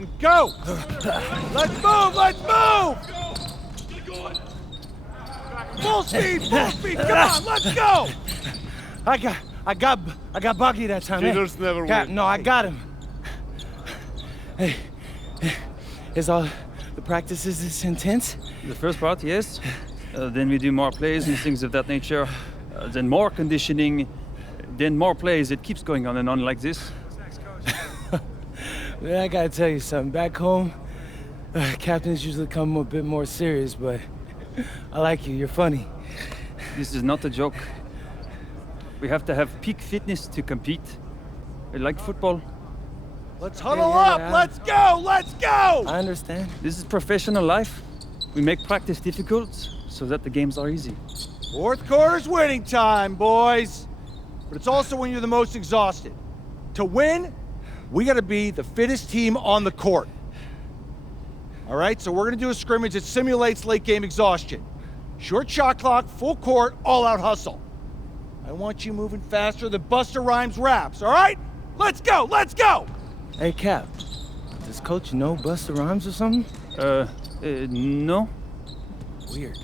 and go! Let's move, let's move! Full speed, come on, let's go! I got Bucky that time. Cheaters never win. No, I got him. Hey, is all the practices this intense? The first part, yes. Then we do more plays and things of that nature. Then more conditioning. Then more plays. It keeps going on and on like this. Man, I gotta tell you something. Back home, captains usually come a bit more serious, but I like you. You're funny. This is not a joke. We have to have peak fitness to compete. Like football. Let's huddle up, let's go, let's go! I understand. This is professional life. We make practice difficult so that the games are easy. Fourth quarter's winning time, boys. But it's also when you're the most exhausted. To win, we gotta be the fittest team on the court. All right, so we're gonna do a scrimmage that simulates late game exhaustion. Short shot clock, full court, all out hustle. I want you moving faster than Busta Rhymes raps, all right? Let's go, let's go! Hey, Cap. Does Coach know Busta Rhymes or something? No. Weird.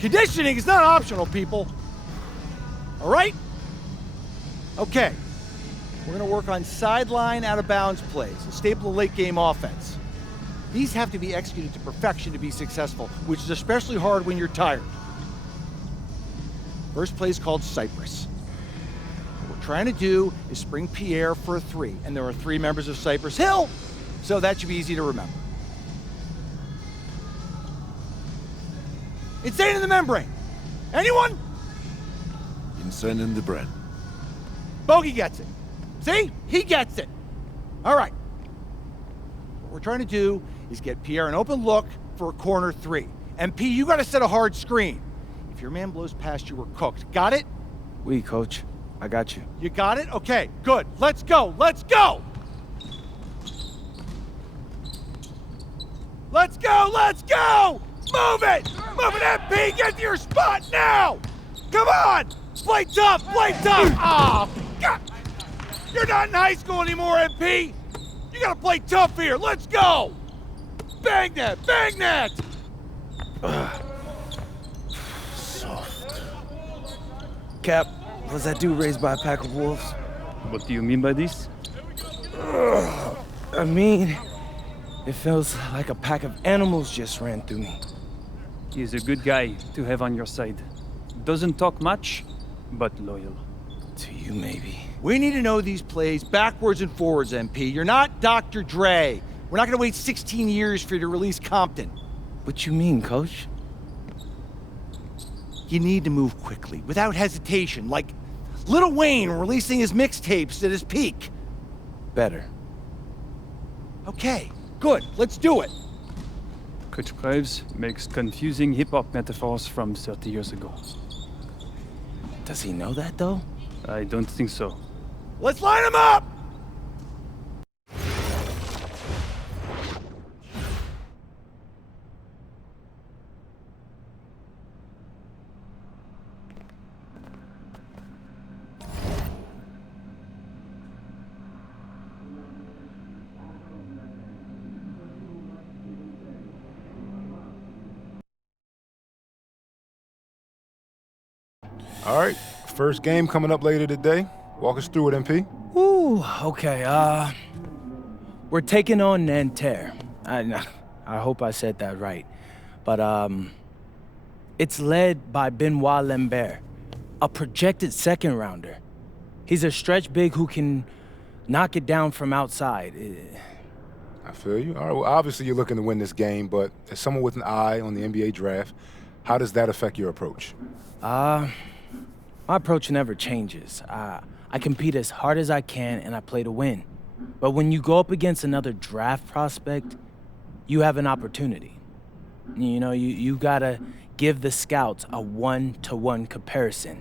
Conditioning is not optional, people. All right? Okay. We're gonna work on sideline out-of-bounds plays, a staple of late-game offense. These have to be executed to perfection to be successful, which is especially hard when you're tired. First play is called Cypress. We're we're trying to do is spring Pierre for a 3, and there are 3 members of Cypress Hill, so that should be easy to remember. Insane in the membrane. Anyone? Insane in the brain. Bogey gets it. See? He gets it. All right. What we're trying to do is get Pierre an open look for a corner 3. And P, you gotta set a hard screen. If your man blows past you, we're cooked. Got it? Oui, coach. I got you. You got it? Okay, good. Let's go. Let's go! Let's go! Let's go! Move it! Move it, MP! Get to your spot now! Come on! Play tough! Play tough! Oh, God! You're not in high school anymore, MP! You gotta play tough here! Let's go! Bang that! Bang that! Soft. Cap, was that dude raised by a pack of wolves? What do you mean by this? I mean, it feels like a pack of animals just ran through me. He's a good guy to have on your side. Doesn't talk much, but loyal. To you, maybe. We need to know these plays backwards and forwards, MP. You're not Dr. Dre. We're not gonna wait 16 years for you to release Compton. What you mean, coach? You need to move quickly, without hesitation, like Lil Wayne releasing his mixtapes at his peak. Better. Okay, good. Let's do it. Coach Graves makes confusing hip-hop metaphors from 30 years ago. Does he know that, though? I don't think so. Let's line them up! All right, first game coming up later today. Walk us through it, MP. Ooh, okay, we're taking on Nanterre. I hope I said that right. But, it's led by Benoit Lambert, a projected second rounder. He's a stretch big who can knock it down from outside. I feel you. All right, well, obviously you're looking to win this game, but as someone with an eye on the NBA draft, how does that affect your approach? My approach never changes. I compete as hard as I can and I play to win. But when you go up against another draft prospect, you have an opportunity. You know, you gotta give the scouts a 1-to-1 comparison.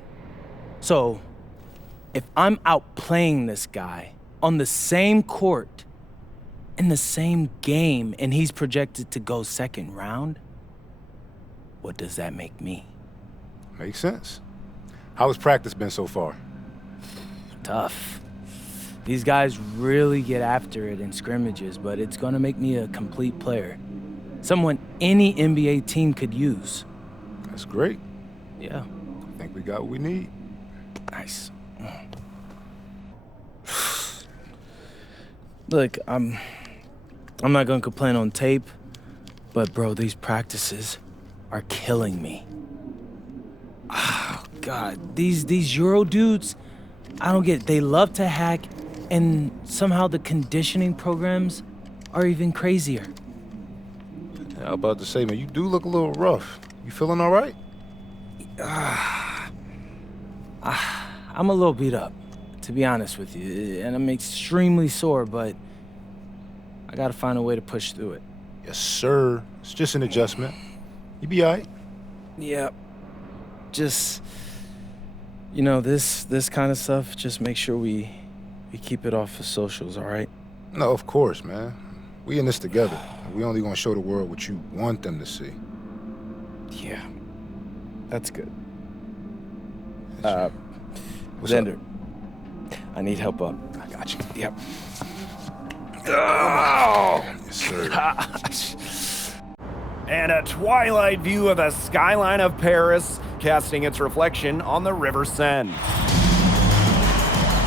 So, if I'm outplaying this guy on the same court, in the same game, and he's projected to go second round, what does that make me? Makes sense. How has practice been so far? Tough. These guys really get after it in scrimmages, but it's gonna make me a complete player. Someone any NBA team could use. That's great. Yeah. I think we got what we need. Nice. Look, I'm not gonna complain on tape, but bro, these practices are killing me. Oh, God, these Euro dudes, I don't get it. They love to hack, and somehow the conditioning programs are even crazier. Yeah, I was about to say, man, you do look a little rough. You feeling all right? I'm a little beat up, to be honest with you, and I'm extremely sore, but I gotta find a way to push through it. Yes, sir. It's just an adjustment. You be all right. Yeah. Just, you know, this kind of stuff, just make sure we keep it off of socials, all right? No, of course, man. We in this together. We only gonna show the world what you want them to see. Yeah. That's good. What's Xander, up? I need help up. I got you. Yep. Oh! Yes, sir. Gosh. And a twilight view of the skyline of Paris, casting its reflection on the River Seine.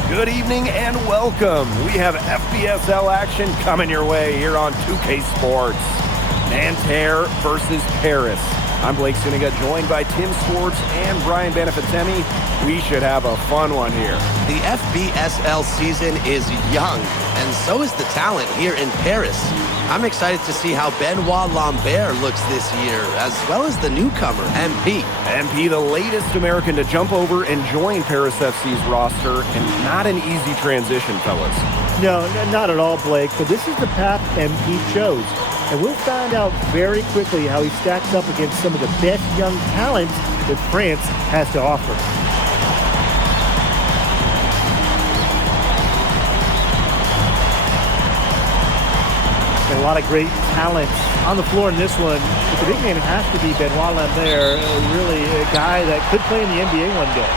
Good evening and welcome. We have FPSL action coming your way here on 2K Sports. Nanterre versus Paris. I'm Blake Siniga, joined by Tim Swartz and Brian Benefitemi. We should have a fun one here. The FBSL season is young, and so is the talent here in Paris. I'm excited to see how Benoit Lambert looks this year, as well as the newcomer, MP. MP, the latest American to jump over and join Paris FC's roster, and not an easy transition, fellas. No, not at all, Blake, but this is the path MP chose. And we'll find out very quickly how he stacks up against some of the best young talents that France has to offer. And a lot of great talent on the floor in this one. But the big name has to be Benoit Lambert, really a guy that could play in the NBA one day.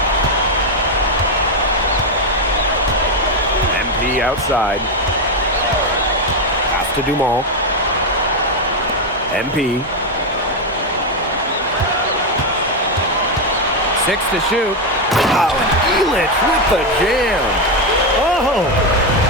MP outside. Pass to Dumont. MP. 6 to shoot. Oh, and Elich with the jam. Oh,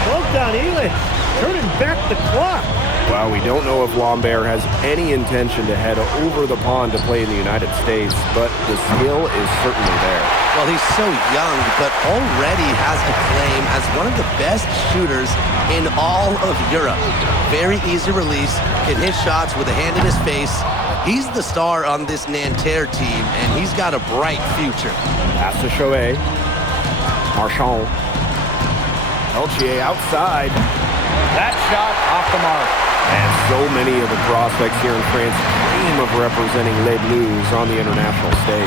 well done, Elich. Turning back the clock. Well, we don't know if Lambert has any intention to head over the pond to play in the United States, but the skill is certainly there. Well, he's so young, but already has a claim as one of the best shooters in all of Europe. Very easy release, can hit shots with a hand in his face. He's the star on this Nanterre team, and he's got a bright future. Pass to Chauvet. Marchand. Peltier outside. That shot off the mark. And so many of the prospects here in France dream of representing Les Bleus on the international stage.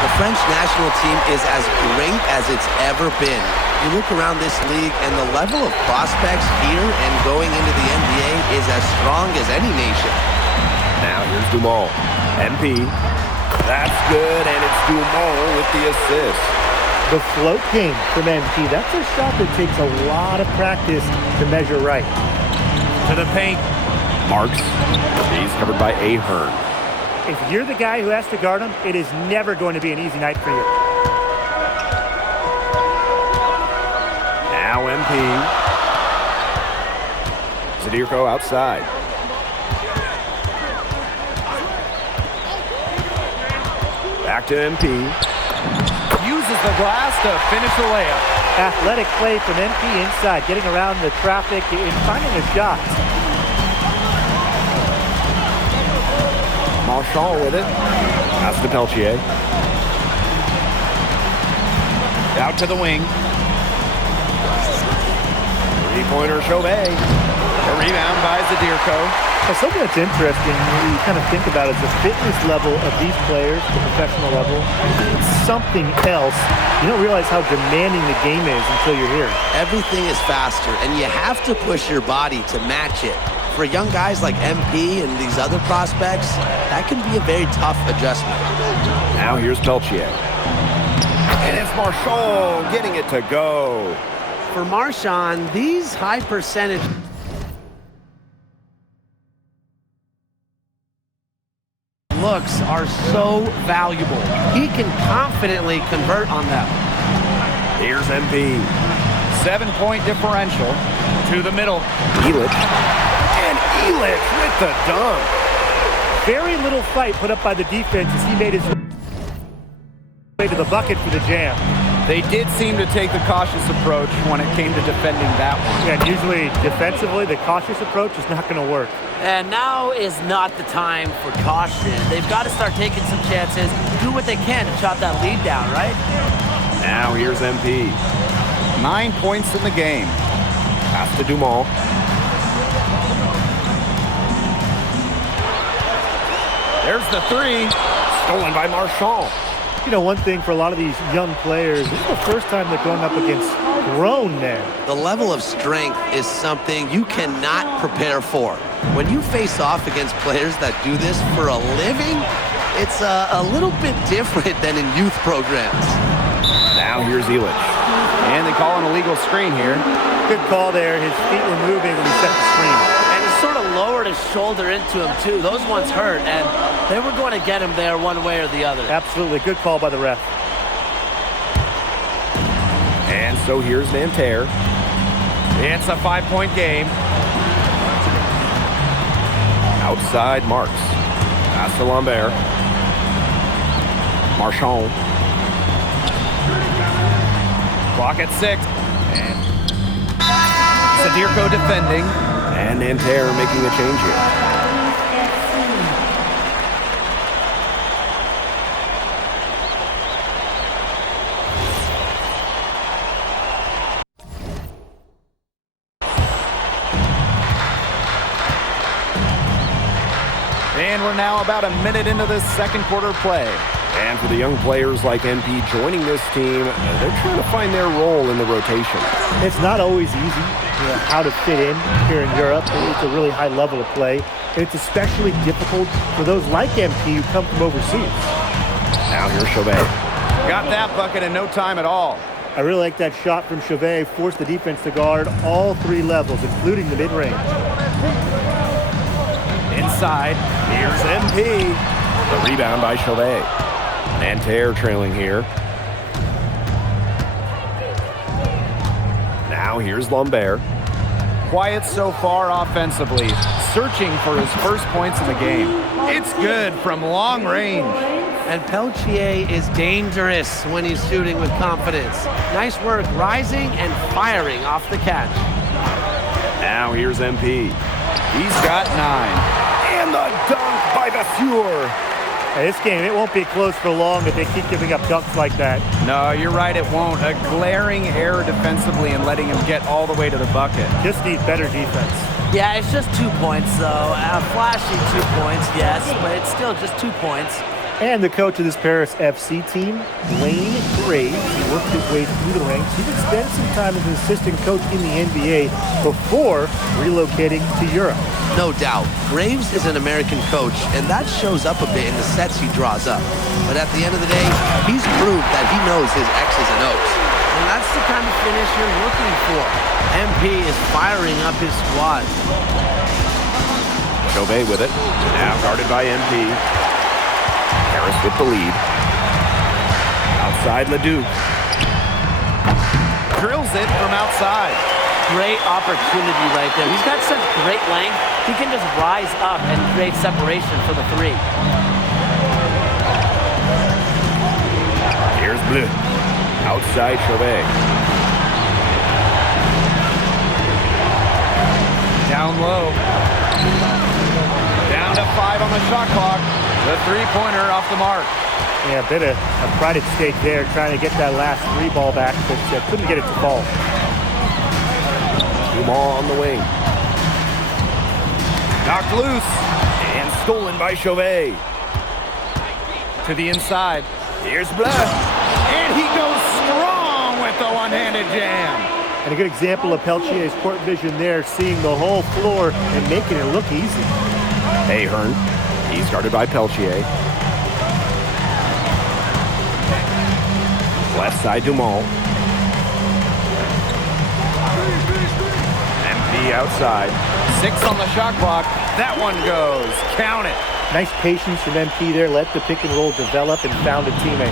The French national team is as great as it's ever been. You look around this league, and the level of prospects here and going into the NBA is as strong as any nation. Now here's Dumont. MP. That's good, and it's Dumont with the assist. The float game from MP. That's a shot that takes a lot of practice to measure right. To the paint. Marks. He's covered by Ahern. If you're the guy who has to guard him, it is never going to be an easy night for you. Now MP. Zadirko outside. Back to MP. Uses the glass to finish the layup. Athletic play from MP inside, getting around the traffic and finding a shot. Marchand with it. Pass to Peltier. Out to the wing. Three-pointer Chauvet. A rebound by Zadirko. Well, something that's interesting when you kind of think about is the fitness level of these players, the professional level. It's something else. You don't realize how demanding the game is until you're here. Everything is faster, and you have to push your body to match it. For young guys like MP and these other prospects, that can be a very tough adjustment. Now here's Peltier. And it's Marchand getting it to go. For Marchand, these high percentage looks are so valuable. He can confidently convert on them. Here's MP. 7-point differential to the middle. Elich. And Elich with the dunk. Very little fight put up by the defense as he made his way to the bucket for the jam. They did seem to take the cautious approach when it came to defending that one. And usually defensively, the cautious approach is not going to work. And now is not the time for caution. They've got to start taking some chances, do what they can to chop that lead down, right? Now here's MP. 9 points in the game. Pass to Dumont. There's the three. Stolen by Marchand. You know, one thing for a lot of these young players, this is the first time they're going up against grown men. The level of strength is something you cannot prepare for. When you face off against players that do this for a living, it's a little bit different than in youth programs. Now here's Elich. And they call an illegal screen here. Good call there. His feet were moving when he set the screen. And he sort of lowered his shoulder into him, too. Those ones hurt, and they were going to get him there one way or the other. Absolutely. Good call by the ref. And so here's Nanterre. It's a 5-point game. Outside Marks. Pass to Lambert. Marchand. Clock at 6. And Sadirko defending. And Nanterre making a change here. And we're now about a minute into this second quarter play. And for the young players like MP joining this team, they're trying to find their role in the rotation. It's not always easy, how to fit in here in Europe. It's a really high level of play. And it's especially difficult for those like MP who come from overseas. Now here's Chauvet. Got that bucket in no time at all. I really like that shot from Chauvet. Forced the defense to guard all 3 levels, including the mid-range. Inside, here's MP. The rebound by Chauvet. Nanterre trailing here. Now here's Lambert. Quiet so far offensively, searching for his first points in the game. It's good from long range. And Peltier is dangerous when he's shooting with confidence. Nice work rising and firing off the catch. Now here's MP. He's got 9. And the dunk by Vasseur. Hey, this game, it won't be close for long if they keep giving up dunks like that. No, you're right, it won't. A glaring error defensively and letting him get all the way to the bucket. Just need better defense. Yeah, it's just 2 points, though. Flashy 2 points, yes, but it's still just 2 points. And the coach of this Paris FC team, Blaine Graves, he worked his way through the ranks. He did spend some time as an assistant coach in the NBA before relocating to Europe. No doubt, Graves is an American coach, and that shows up a bit in the sets he draws up. But at the end of the day, he's proved that he knows his X's and O's. And that's the kind of finish you're looking for. MP is firing up his squad. Chauvet with it. Now guarded by MP. Harris with the lead. Outside Leduc. Drills it from outside. Great opportunity right there. He's got such great length. He can just rise up and create separation for the 3. Here's Bleu. Outside Chauvet. Down low. Down to 5 on the shot clock. The 3-pointer off the mark. Yeah, a bit of a pride at stake there, trying to get that last 3 ball back, but couldn't get it to fall. Dumont on the wing. Knocked loose. And stolen by Chauvet. To the inside. Here's Bleu. And he goes strong with the one-handed jam. And a good example of Peltier's court vision there, seeing the whole floor and making it look easy. Ahern. He's guarded by Peltier. Left side Dumont. MP outside. 6 on the shot clock. That one goes. Count it. Nice patience from MP there. Let the pick and roll develop and found a teammate.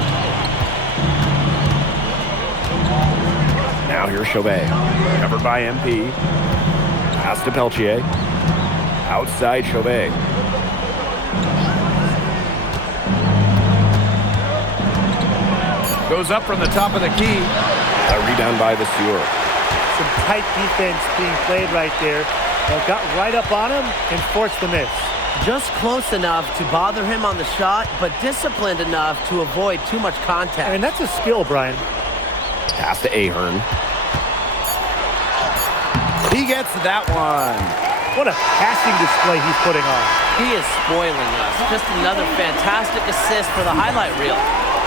Now here's Chauvet. Covered by MP. Pass to Peltier. Outside Chauvet. Goes up from the top of the key. A rebound by Vasseur. Some tight defense being played right there. Got right up on him and forced the miss. Just close enough to bother him on the shot, but disciplined enough to avoid too much contact. And that's a skill, Brian. Pass to Ahern. He gets that one. What a passing display he's putting on. He is spoiling us. Just another fantastic assist for the highlight reel.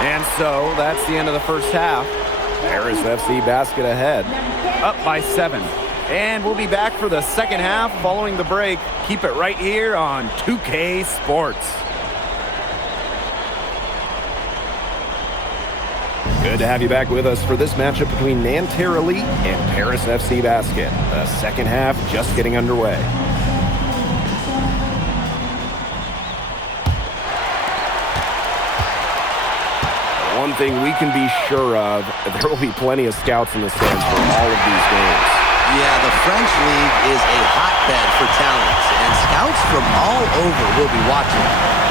And so, that's the end of the first half. Paris FC basket ahead. Up by 7. And we'll be back for the second half following the break. Keep it right here on 2K Sports. Good to have you back with us for this matchup between Nanterre Elite and Paris FC Basket. The second half just getting underway. One thing we can be sure of, there will be plenty of scouts in the stands for all of these games. Yeah, the French league is a hotbed for talent, and scouts from all over will be watching.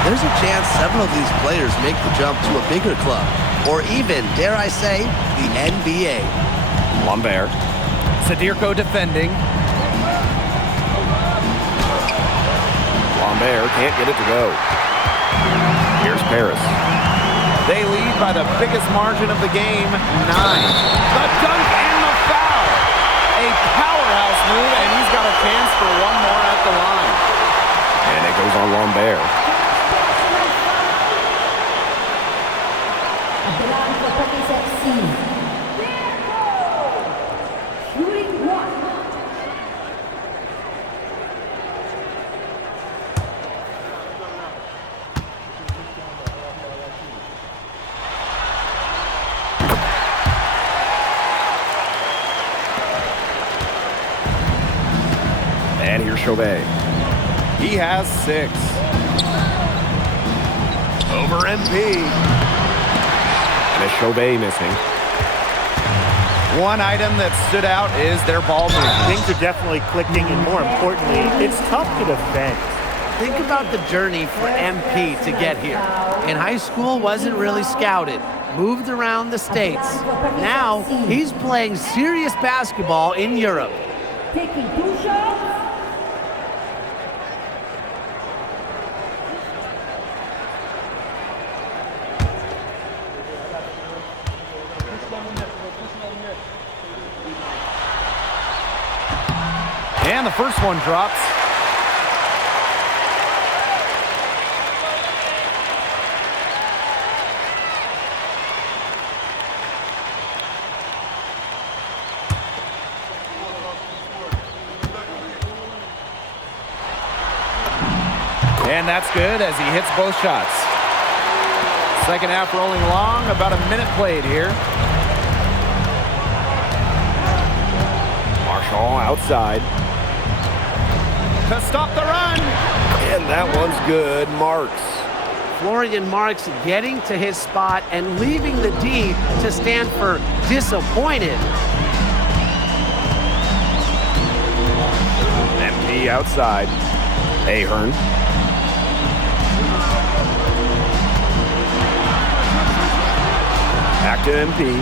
There's a chance several of these players make the jump to a bigger club, or even, dare I say, the NBA. Lambert. Sadirko defending. Lambert can't get it to go. Here's Paris. They lead by the biggest margin of the game, 9. The dunk and the foul. A powerhouse move, and he's got a chance for one more at the line. And it goes on Lambert. And here's Chauvet. He has 6. Over MP. And a Chauvet missing. One item that stood out is their ball movement. Things are definitely clicking, and more importantly, it's tough to defend. Think about the journey for MP to get here. In high school, wasn't really scouted. Moved around the States. Now, he's playing serious basketball in Europe. Taking 2 shots. And the first one drops. And that's good as he hits both shots. Second half rolling along, about a minute played here. Marshall outside. To stop the run. And that one's good. Marks. Florian Marks getting to his spot and leaving the D to stand for disappointed. MP outside. Ahern. Back to MP.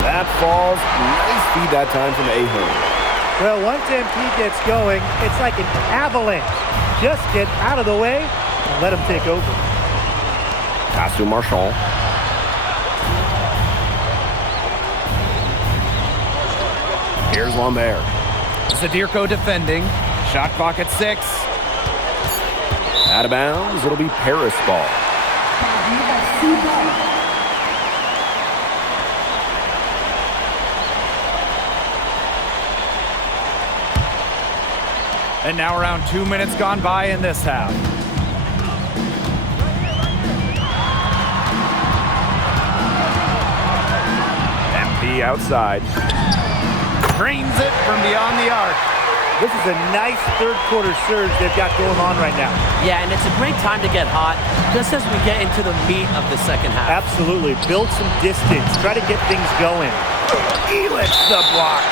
That falls. Nice feed that time from Ahern. Well, once MP gets going, it's like an avalanche. Just get out of the way and let him take over. Pass to Marshall. Here's Lambert. Sadirko defending. Shot clock at 6. Out of bounds. It'll be Paris ball. And now around 2 minutes gone by in this half. MP outside. Drains it from beyond the arc. This is a nice third-quarter surge they've got going on right now. Yeah, and it's a great time to get hot, just as we get into the meat of the second half. Absolutely. Build some distance. Try to get things going. Elich the block.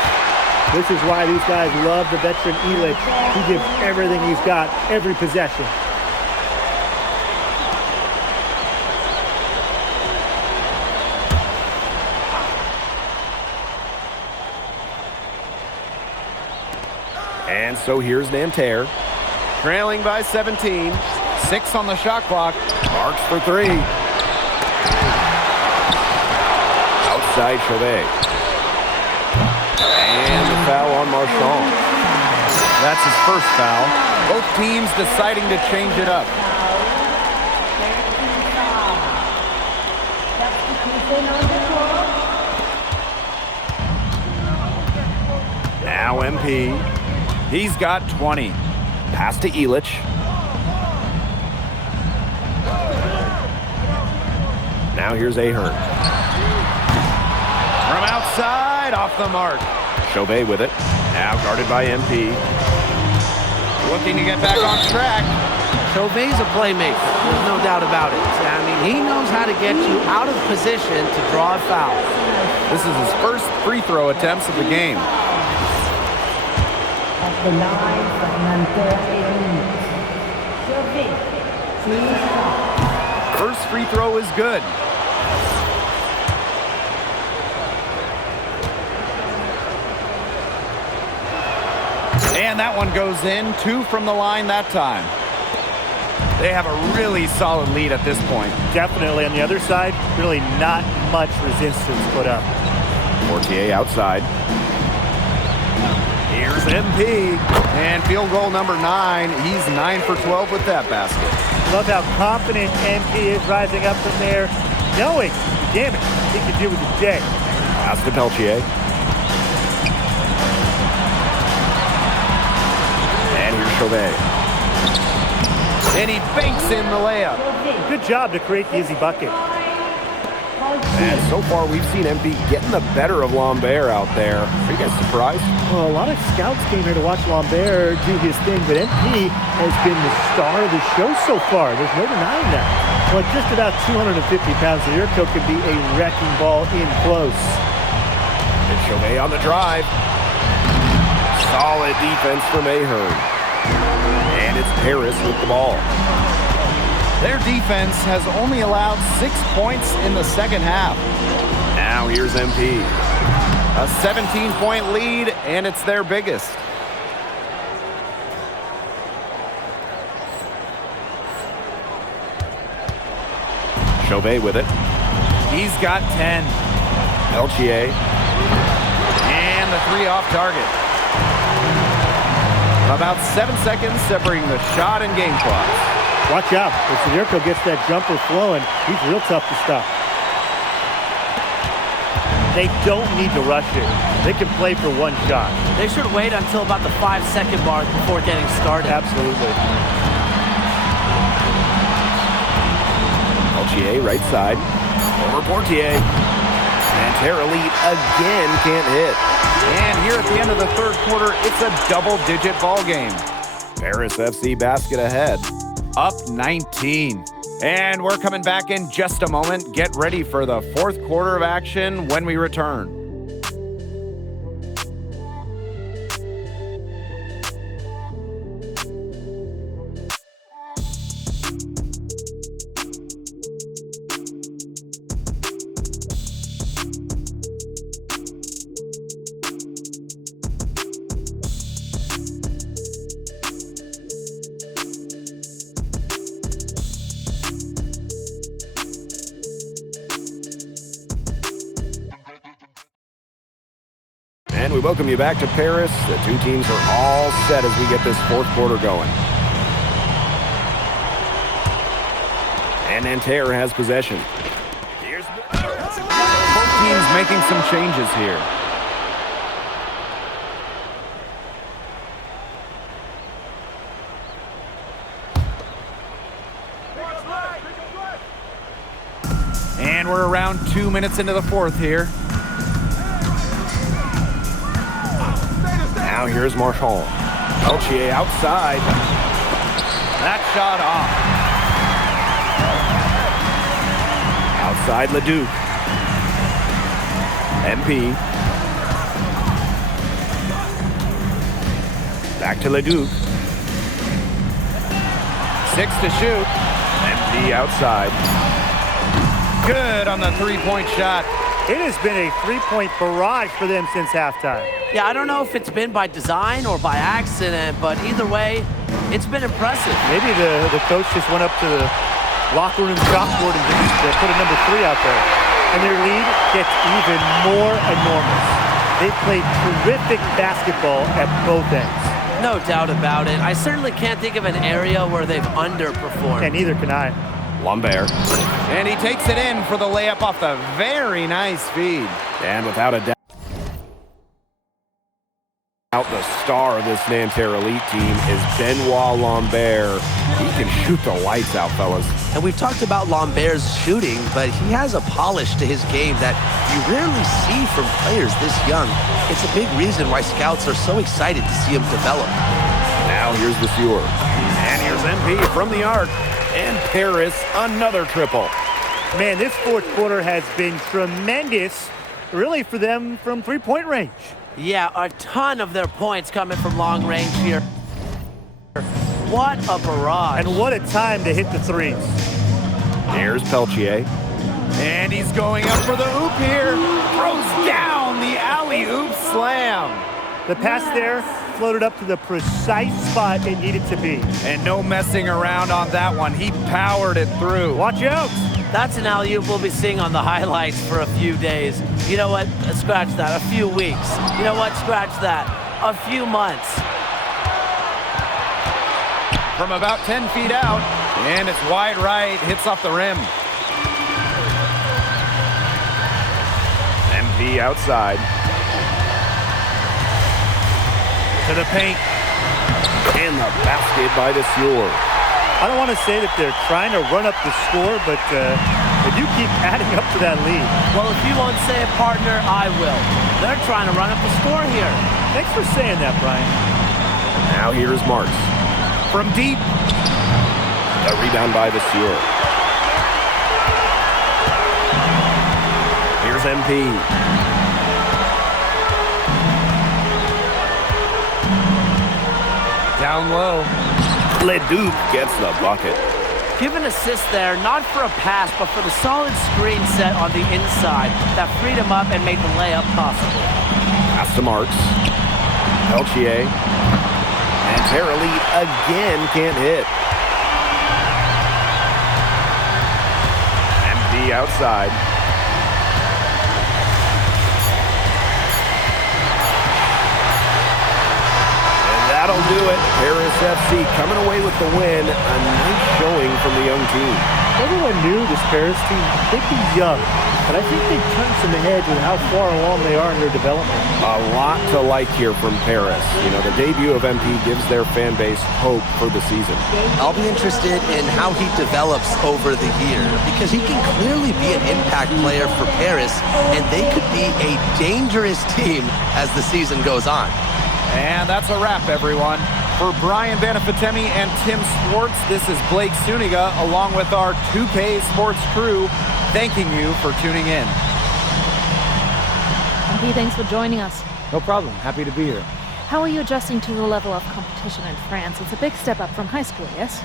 This is why these guys love the veteran Elich. He gives everything he's got, every possession. And so here's Nanterre. Trailing by 17. 6 on the shot clock. Marks for 3. Outside Chauvet. And the foul on Marchand. That's his first foul. Both teams deciding to change it up. Now MP. He's got 20. Pass to Elich. Now here's Ahern. From outside, off the mark. Chauvet with it. Now guarded by MP. Looking to get back on track. Chauvet's a playmaker. There's no doubt about it. I mean, he knows how to get you out of position to draw a foul. This is his first free throw attempts of the game. the line of Lambert Elite. Serving 2 shots. First free throw is good. And that one goes in. 2 from the line that time. They have a really solid lead at this point. Definitely on the other side, really not much resistance put up. Fortier outside. Here's MP. And field goal number 9. He's 9 for 12 with that basket. Love how confident MP is rising up from there, knowing, damn it, he can do with the day. Pass to Peltier. And here's Chauvet. And he banks in the layup. Good job to create the easy bucket. And so far, we've seen MP getting the better of Lambert out there. Are you guys surprised? Well, a lot of scouts came here to watch Lambert do his thing, but MP has been the star of the show so far. There's no denying that. Well, at just about 250 pounds, the Yurko could be a wrecking ball in close. It's Chauvet on the drive. Solid defense from Ahern. And it's Paris with the ball. Their defense has only allowed 6 points in the second half. Now here's MP. A 17-point lead, and it's their biggest. Chauvet with it. He's got 10. Peltier. And the 3 off target. About 7 seconds separating the shot and game clock. Watch out. If Yurko gets that jumper flowing, he's real tough to stop. They don't need to rush it. They can play for one shot. They should wait until about the 5-second mark before getting started. Absolutely. Peltier, right side. Over Portier. And Terra Elite again can't hit. And here at the end of the third quarter, it's a double-digit ball game. Paris FC basket ahead. Up 19. And we're coming back in just a moment. Get ready for the fourth quarter of action when we return. And we welcome you back to Paris. The two teams are all set as we get this fourth quarter going. And Nanterre has possession. Both teams making some changes here. And we're around 2 minutes into the fourth here. Now here's Marchand. Peltier outside. That shot off. Outside Leduc. MP. Back to Leduc. 6 to shoot. MP outside. Good on the three-point shot. It has been a three-point barrage for them since halftime. Yeah, I don't know if it's been by design or by accident, but either way, it's been impressive. Maybe the coach just went up to the locker room chalkboard and just put a number 3 out there. And their lead gets even more enormous. They played terrific basketball at both ends. No doubt about it. I certainly can't think of an area where they've underperformed. And neither can I. Lambert. And he takes it in for the layup off the very nice feed. And without a doubt, the star of this Nanterre Elite team is Benoit Lambert. He can shoot the lights out, fellas. And we've talked about Lambert's shooting, but he has a polish to his game that you rarely see from players this young. It's a big reason why scouts are so excited to see him develop. Now here's the Sieur. And here's MP from the arc. And Paris, another triple. Man, this fourth quarter has been tremendous, really, for them from three-point range. Yeah, a ton of their points coming from long range here. What a barrage. And what a time to hit the threes. Here's Peltier. And he's going up for the oop here. Throws down the alley-oop slam. The pass there floated up to the precise spot it needed to be. And no messing around on that one. He powered it through. Watch out. That's an alley-oop we'll be seeing on the highlights for a few days. You know what? Scratch that. A few weeks. You know what? Scratch that. A few months. From about 10 feet out, and it's wide right, hits off the rim. MP outside. To the paint. And the basket by the Sieur. I don't want to say that they're trying to run up the score, but if you keep adding up to that lead. Well, if you won't say it, partner, I will. They're trying to run up the score here. Thanks for saying that, Brian. Now here's Marks. From deep. A rebound by the Sieur. Here's MP. Down low. Leduc gets the bucket. Give an assist there, not for a pass, but for the solid screen set on the inside that freed him up and made the layup possible. Pass to Marks. Peltier. And Terrelli again can't hit. MP outside. That'll do it. Paris FC coming away with the win. A nice showing from the young team. Everyone knew this Paris team, they'd be young, but I think they punched in the head with how far along they are in their development. A lot to like here from Paris. You know, the debut of MP gives their fan base hope for the season. I'll be interested in how he develops over the year because he can clearly be an impact player for Paris, and they could be a dangerous team as the season goes on. And that's a wrap, everyone. For Brian Banafitemi and Tim Swartz, this is Blake Suniga, along with our 2K Sports crew, thanking you for tuning in. MP, thanks for joining us. No problem. Happy to be here. How are you adjusting to the level of competition in France? It's a big step up from high school, yes?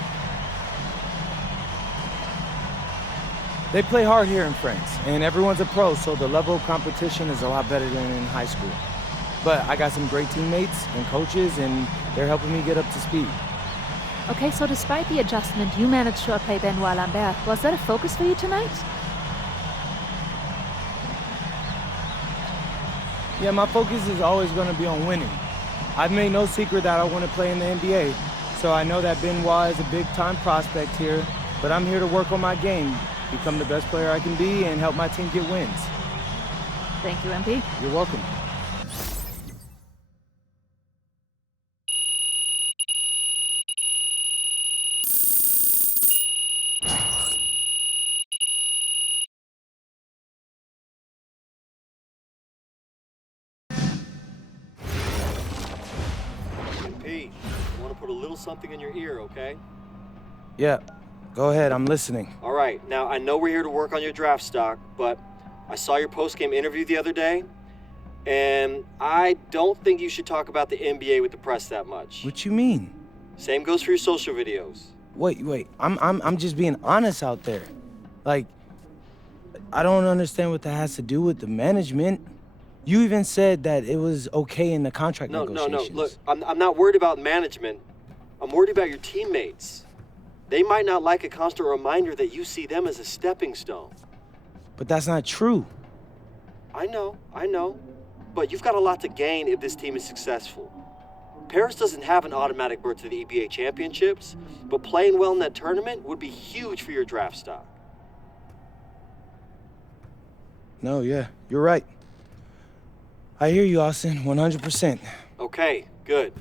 They play hard here in France, and everyone's a pro, so the level of competition is a lot better than in high school. But I got some great teammates and coaches, and they're helping me get up to speed. Okay, so despite the adjustment, you managed to outplay Benoit Lambert. Was that a focus for you tonight? Yeah, my focus is always going to be on winning. I've made no secret that I want to play in the NBA, so I know that Benoit is a big-time prospect here, but I'm here to work on my game, become the best player I can be, and help my team get wins. Thank you, MP. You're welcome. MP, I want to put a little something in your ear, okay? Yeah, go ahead, I'm listening. All right, now I know we're here to work on your draft stock, but I saw your post-game interview the other day, and I don't think you should talk about the NBA with the press that much. What you mean? Same goes for your social videos. Wait, I'm just being honest out there. Like, I don't understand what that has to do with the management. You even said that it was okay in the contract negotiations. No, look, I'm not worried about management. I'm worried about your teammates. They might not like a constant reminder that you see them as a stepping stone. But that's not true. I know. But you've got a lot to gain if this team is successful. Paris doesn't have an automatic berth to the EBA championships, but playing well in that tournament would be huge for your draft stock. No, yeah, you're right. I hear you, Austin, 100%. Okay, good.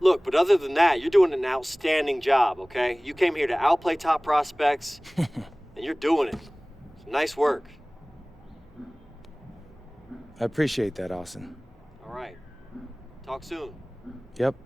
Look, but other than that, you're doing an outstanding job, okay? You came here to outplay top prospects, and you're doing it. Nice work. I appreciate that, Austin. All right. Talk soon. Yep.